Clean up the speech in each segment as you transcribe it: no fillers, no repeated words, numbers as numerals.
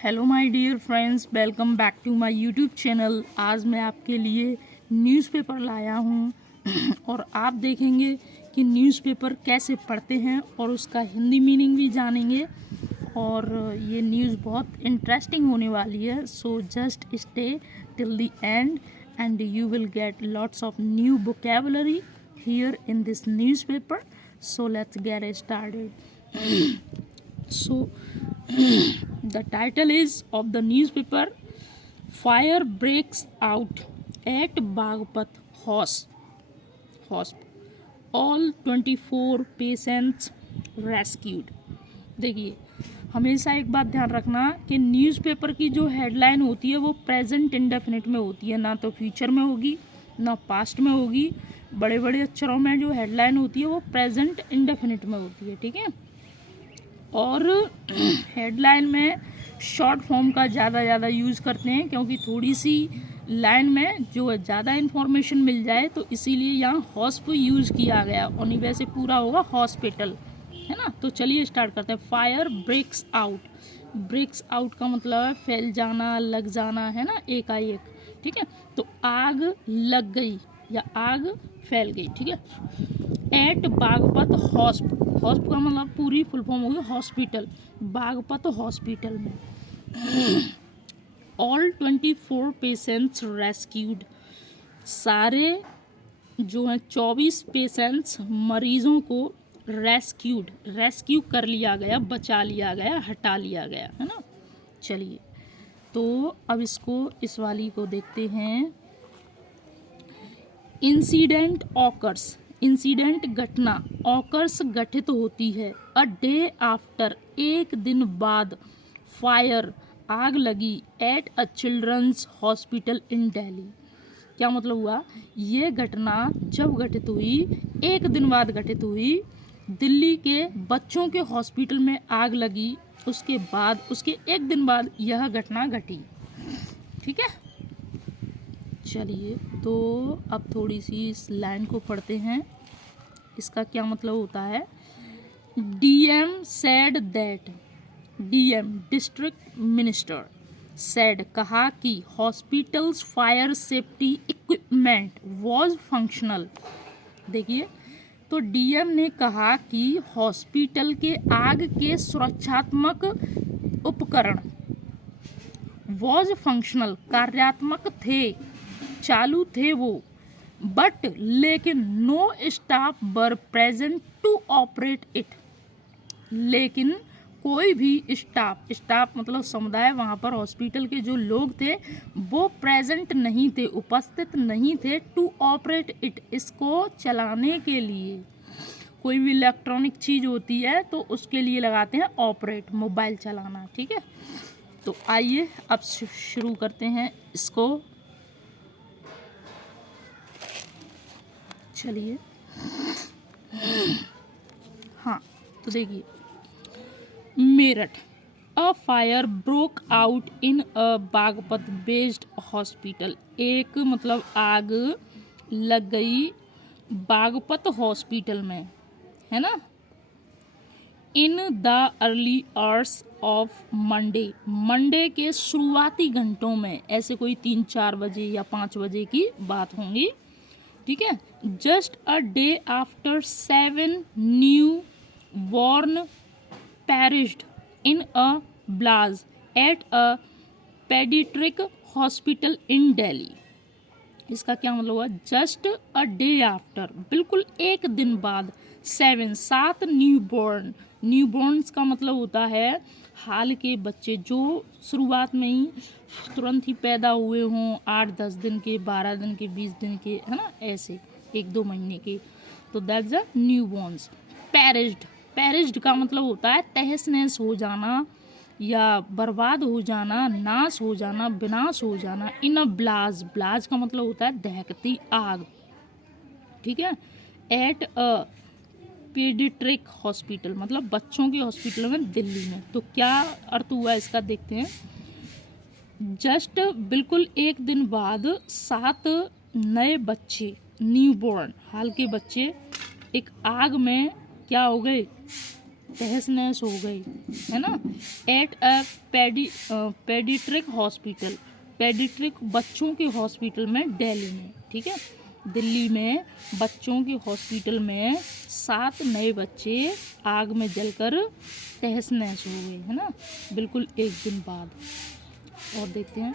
Hello my dear friends, welcome back to my YouTube channel. आज मैं आपके लिए न्यूज़पेपर लाया हूँ और आप देखेंगे कि न्यूज़पेपर कैसे पढ़ते हैं और उसका हिंदी मीनिंग भी जानेंगे। और ये न्यूज़ बहुत इंटरेस्टिंग होने वाली है, so just stay till the end and you will get lots of new vocabulary here in this newspaper. So let's get it started. So the title is of the newspaper: Fire breaks out at Bagpat Hospital. All 24 patients rescued. देखिए, हमेशा एक बात ध्यान रखना कि newspaper की जो headline होती है वो प्रेजेंट इंडेफिनिट में होती है, ना तो फ्यूचर में होगी ना पास्ट में होगी। बड़े बड़े अक्षरों में जो हेडलाइन होती है वो प्रेजेंट इंडेफिनिट में होती है, ठीक है। और हेडलाइन में शॉर्ट फॉर्म का ज़्यादा यूज़ करते हैं, क्योंकि थोड़ी सी लाइन में जो ज़्यादा इन्फॉर्मेशन मिल जाए, तो इसीलिए यहाँ हॉस्प यूज़ किया गया और नहीं वैसे पूरा होगा हॉस्पिटल, है ना। तो चलिए स्टार्ट करते हैं। Fire breaks out. Breaks out का मतलब है फैल जाना, लग जाना, है ना, एकाएक, ठीक है। तो आग लग गई या आग फैल गई, ठीक है। एट बागपत हॉस्प का मतलब पूरी फुल फॉर्म होगी हॉस्पिटल, बागपत हॉस्पिटल में। All 24 patients rescued. सारे जो हैं 24 पेशेंट्स मरीजों को रेस्क्यू कर लिया गया, बचा लिया गया, हटा लिया गया, है ना। चलिए, तो अब इस वाली को देखते हैं। Incident occurs. इंसिडेंट घटना, ऑकर्स गठित होती है। अ डे आफ्टर, एक दिन बाद। फायर, आग लगी। At a children's hospital in Delhi. क्या मतलब हुआ, ये घटना जब घटित हुई, एक दिन बाद घटित हुई, दिल्ली के बच्चों के हॉस्पिटल में आग लगी, उसके बाद उसके एक दिन बाद यह घटना घटी, ठीक है। चलिए, तो अब थोड़ी सी इस लाइन को पढ़ते हैं। इसका क्या मतलब होता है। DM said that, DM district minister, said कहा कि hospitals fire safety equipment was functional. देखिए, तो डीएम ने कहा कि हॉस्पिटल के आग के सुरक्षात्मक उपकरण वाज फंक्शनल, कार्यात्मक थे, चालू थे वो, बट लेकिन no staff were present to operate it. लेकिन कोई भी स्टाफ मतलब समुदाय, वहाँ पर हॉस्पिटल के जो लोग थे वो प्रेजेंट नहीं थे, उपस्थित नहीं थे, टू ऑपरेट इट, इसको चलाने के लिए। कोई भी इलेक्ट्रॉनिक चीज़ होती है तो उसके लिए लगाते हैं ऑपरेट, मोबाइल चलाना, ठीक है। तो आइए अब शुरू करते हैं इसको। चलिए, हाँ, तो देखिए, Meerut, a fire broke out in a Baghpat based hospital. एक मतलब आग लग गई बागपत हॉस्पिटल में, है ना। In the early hours of Monday के शुरुआती घंटों में, ऐसे कोई 3-4 बजे या 5 बजे की बात होंगी, ठीक है। Just a day after 7 new born perished in a blast at a pediatric hospital in Delhi. इसका क्या मतलब हुआ, जस्ट अ डे आफ्टर, बिल्कुल एक दिन बाद। 7 न्यूबॉर्न्स का मतलब होता है हाल के बच्चे, जो शुरुआत में ही तुरंत ही पैदा हुए हों, 8-10 दिन के, 12 दिन के, 20 दिन के, है ना, ऐसे 1-2 महीने के, तो दैट्स अ न्यूबॉर्न्स। पेरिज्ड का मतलब होता है तहस नहस हो जाना या बर्बाद हो जाना, नाश हो जाना, विनाश हो जाना। इन अ ब्लाज का मतलब होता है दहकती आग, ठीक है। एट अ पीडियाट्रिक हॉस्पिटल मतलब बच्चों के हॉस्पिटल में दिल्ली में। तो क्या अर्थ हुआ इसका, देखते हैं। जस्ट बिल्कुल एक दिन बाद 7 नए बच्चे, न्यूबॉर्न हाल के बच्चे, एक आग में क्या हो गए, तहस नहस हो गई, है ना। एट अ पेडिट्रिक हॉस्पिटल, पेडिट्रिक बच्चों के हॉस्पिटल में दिल्ली में, ठीक है, दिल्ली में बच्चों के हॉस्पिटल में 7 नए बच्चे आग में जलकर तहस नहस हो गए, है ना, बिल्कुल एक दिन बाद। और देखते हैं,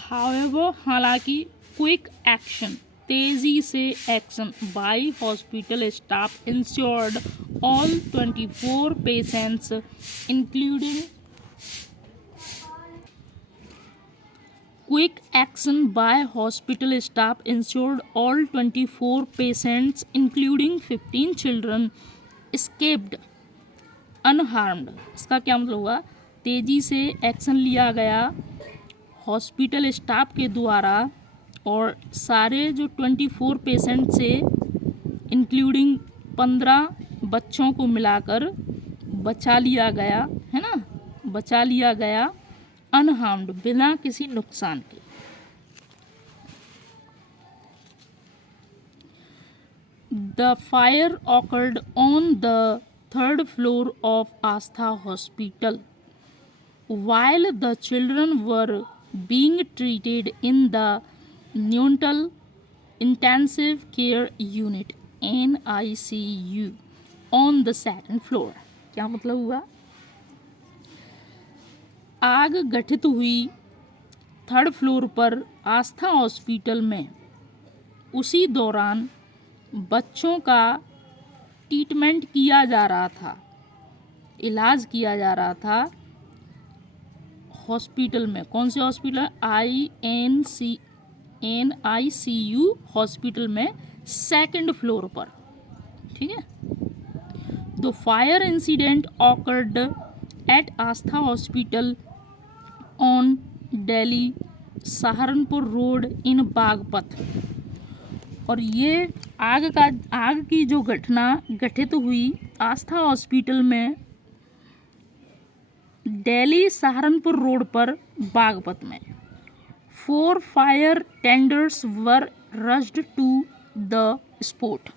हाउएवर, हालांकि, क्विक एक्शन, तेजी से action by hospital staff insured all 24 patients including Quick action by hospital staff ensured all 24 patients, including 15 children, escaped unharmed। इसका क्या मतलब हुआ? तेजी से एक्शन लिया गया हॉस्पिटल स्टाफ के द्वारा और सारे जो 24 पेशेंट से इंक्लूडिंग 15 बच्चों को मिलाकर बचा लिया गया, है ना, बचा लिया गया अनहार्म्ड, बिना किसी नुकसान के। The fire awkward on the 3rd floor of Astha Hospital while the children were being treated in the neonatal intensive care unit NICU on the 2nd floor। क्या मतलब हुआ? आग घटित हुई 3rd फ्लोर पर आस्था हॉस्पिटल में उसी दौरान बच्चों का ट्रीटमेंट किया जा रहा था, इलाज किया जा रहा था हॉस्पिटल में। कौन से हॉस्पिटल? NICU हॉस्पिटल में 2nd फ्लोर पर, ठीक है। The fire incident occurred at Aastha hospital on Delhi Saharanpur road in Baghpat. और ये आग की जो घटना घटित हुई आस्था हॉस्पिटल में दिल्ली सहारनपुर रोड पर बागपत में। 4 fire tenders were rushed to the spot.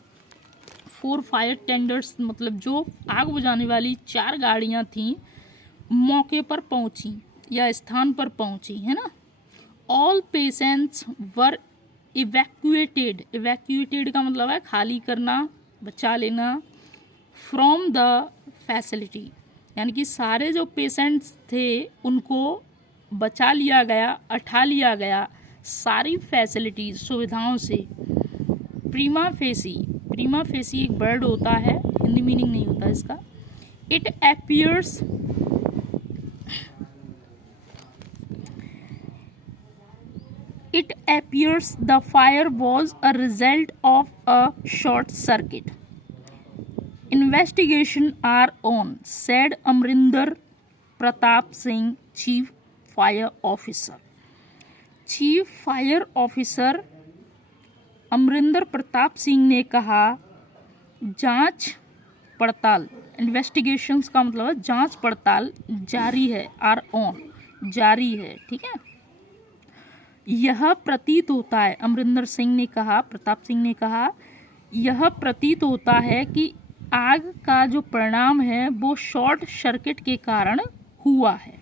4 fire tenders मतलब जो आग बुझाने वाली 4 गाड़ियां थीं मौके पर पहुंची या स्थान पर पहुंची, है ना। All patients were evacuated, evacuated का मतलब है खाली करना, बचा लेना, फ्रॉम द फैसिलिटी, यानी कि सारे जो पेशेंट्स थे उनको बचा लिया गया, उठा लिया गया सारी फैसिलिटीज, सुविधाओं से। प्रीमा फेसी, प्रीमा फेसी एक वर्ड होता है, हिंदी मीनिंग नहीं होता इसका। It appears It appears the fire was a result of a short circuit. Investigation are on, said Amrinder Pratap Singh, Chief Fire Officer. Chief Fire Officer Amarinder Pratap Singh ने कहा, जांच पड़ताल, इन्वेस्टिगेशंस का मतलब है जांच पड़ताल जारी है, आर ऑन, जारी है, ठीक है। यह प्रतीत होता है, अमरिंदर सिंह ने कहा, प्रताप सिंह ने कहा, यह प्रतीत होता है कि आग का जो परिणाम है वो शॉर्ट सर्किट के कारण हुआ है।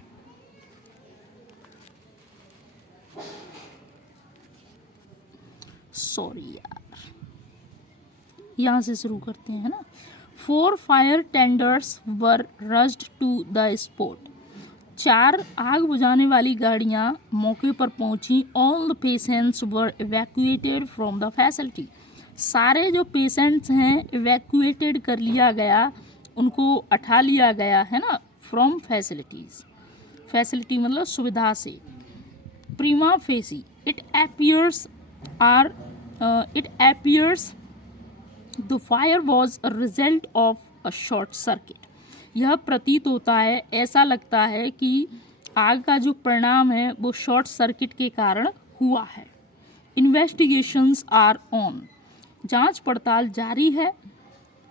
सॉरी यार, यहाँ से शुरू करते हैं ना। 4 fire tenders were rushed to the spot. 4 आग बुझाने वाली गाड़ियां मौके पर पहुंची। All the patients were evacuated from the facility. सारे जो पेशेंट्स हैं इवैक्यूएटेड कर लिया गया, उनको उठा लिया गया, है ना, फ्रॉम फैसिलिटीज, फैसिलिटी मतलब सुविधा से। Prima facie it appears the fire was a result of a short circuit। यह प्रतीत होता है, ऐसा लगता है कि आग का जो परिणाम है वो शॉर्ट सर्किट के कारण हुआ है। इन्वेस्टिगेशंस आर ऑन, जांच पड़ताल जारी है,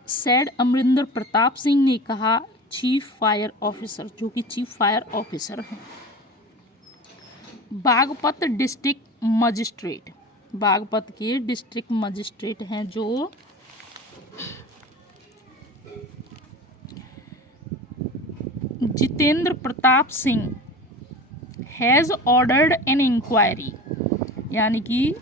सैड अमरिंदर प्रताप सिंह ने कहा, चीफ फायर ऑफिसर, जो कि चीफ फायर ऑफिसर हैं। बागपत डिस्ट्रिक्ट मजिस्ट्रेट, बागपत के डिस्ट्रिक्ट मजिस्ट्रेट हैं जो Jitendra Pratap Singh has ordered an inquiry, यानी कि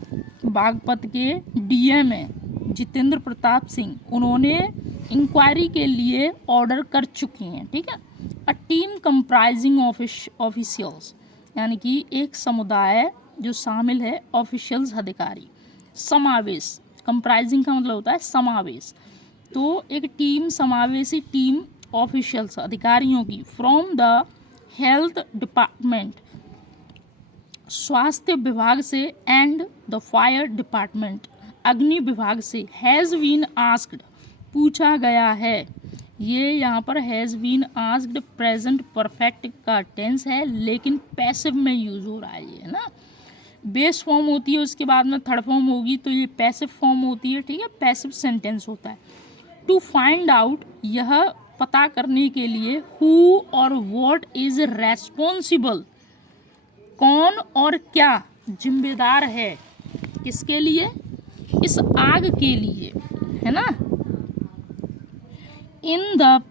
बागपत के डीएम है जितेंद्र प्रताप सिंह, उन्होंने इंक्वायरी के लिए ऑर्डर कर चुकी हैं। ठीक है। अ टीम कंप्राइजिंग ऑफिशियल्स, यानी कि एक समुदाय जो शामिल है ऑफिशियल्स अधिकारी, समावेश, कंप्राइजिंग का मतलब होता है समावेश, तो एक टीम समावेशी टीम ऑफिशियल्स अधिकारियों की फ्रॉम द हेल्थ डिपार्टमेंट, स्वास्थ्य विभाग से, एंड द फायर डिपार्टमेंट, अग्नि विभाग से, हैज़ बीन आस्क्ड, पूछा गया है। ये यहाँ पर has been asked present perfect का टेंस है, लेकिन पैसिव में यूज हो रहा है ये, है ना। बेस फॉर्म होती है, उसके बाद में थर्ड फॉर्म होगी, तो ये पैसिव फॉर्म होती है। ठीक है, पैसिव सेंटेंस होता है। टू फाइंड आउट, यह पता करने के लिए, हु और व्हाट इज रेस्पॉन्सिबल, कौन और क्या जिम्मेदार है, किसके लिए, इस आग के लिए, है ना। इन द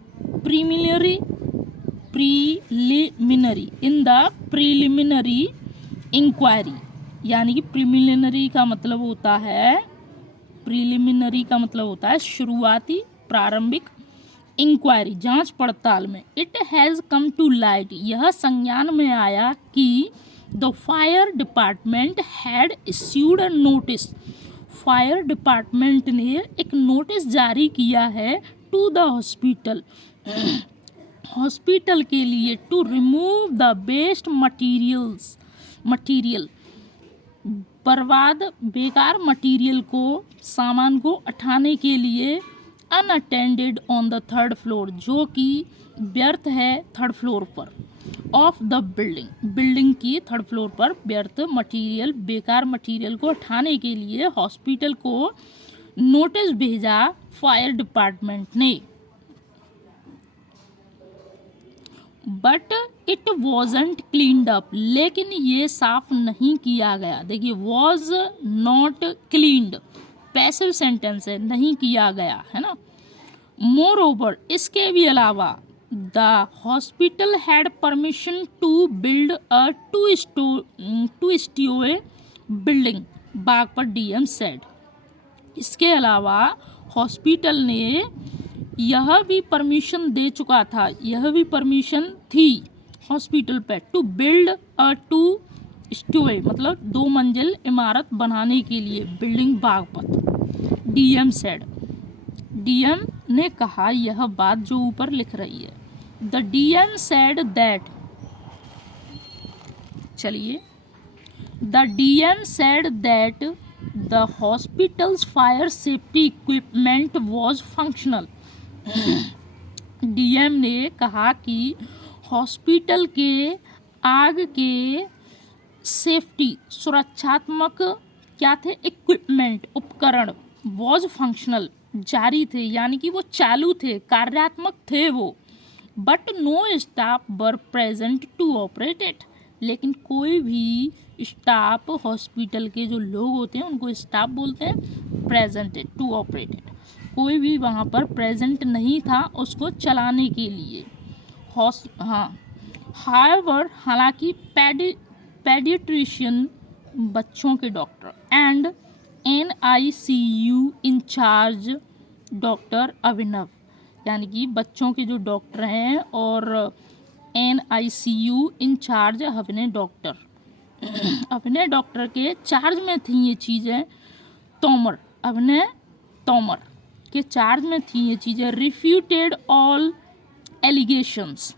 प्रीलिमिनरी इंक्वायरी, यानी कि प्रीलिमिनरी का मतलब होता है शुरुआती, प्रारंभिक, इंक्वायरी जांच पड़ताल में। It has come to light, यह संज्ञान में आया कि the fire department had issued a notice, fire department ने एक नोटिस जारी किया है टू द हॉस्पिटल के लिए, to remove the waste material, बेकार मटेरियल को, सामान को हटाने के लिए, unattended on the third floor, जो कि व्यर्थ है थर्ड फ्लोर पर, ऑफ द बिल्डिंग की थर्ड फ्लोर पर व्यर्थ मटेरियल, बेकार मटेरियल को हटाने के लिए हॉस्पिटल को नोटिस भेजा फायर डिपार्टमेंट ने। But it wasn't cleaned up, लेकिन ये साफ नहीं किया गया। देखिए, was not cleaned passive sentence है, नहीं किया गया, है ना। मोर ओवर, इसके भी अलावा, the hospital had permission to build a two storey building, Baghpat DM said. इसके अलावा हॉस्पिटल ने यह भी परमिशन दे चुका था, यह भी परमिशन थी हॉस्पिटल पे, to build a two storey मतलब 2 मंजिल इमारत बनाने के लिए, building Baghpat. DM said, DM ने कहा, यह बात जो ऊपर लिख रही है। द डीएम सेड दैट, चलिए, the DM said that the hospital's fire safety equipment was functional. DM ने कहा कि हॉस्पिटल के आग के सेफ्टी सुरक्षात्मक क्या थे, इक्विपमेंट उपकरण, वॉज फंक्शनल जारी थे, यानी कि वो चालू थे, कार्यात्मक थे वो। But no staff were present to operate it, लेकिन कोई भी स्टाफ, हॉस्पिटल के जो लोग होते हैं उनको स्टाफ बोलते हैं, प्रेजेंट टू ऑपरेट इट, कोई भी वहाँ पर प्रेजेंट नहीं था उसको चलाने के लिए। हाउएवर, हालांकि पेडिट्रिशियन बच्चों के doctor, and NICU incharge doctor Abhinav, यानी कि बच्चों के जो डॉक्टर हैं और NICU इंचार्ज अभिनय डॉक्टर के चार्ज में थी ये चीज़ें। अभिनय तोमर के चार्ज में थी ये चीज़ें। Refuted all allegations,